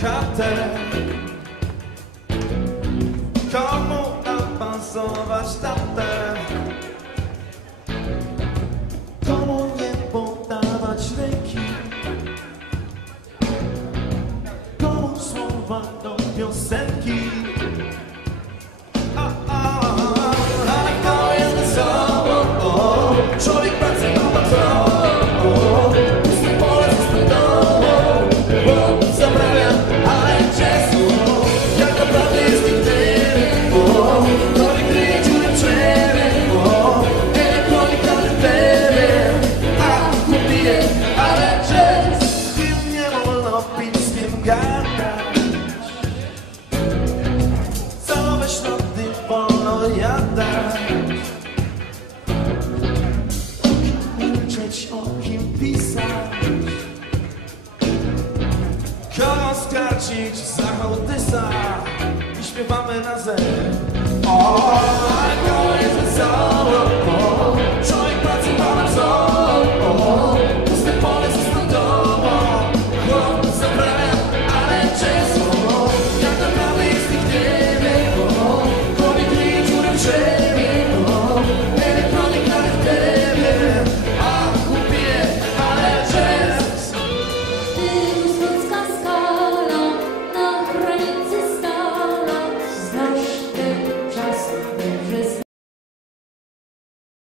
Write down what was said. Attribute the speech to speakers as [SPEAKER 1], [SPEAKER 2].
[SPEAKER 1] tatę? Komu awansować tatę? Komu nie podawać ręki? Komu słowa do piosenki? Milczeć o kim pisać. Kogo skarcić za hołdysa I śpiewamy na zer every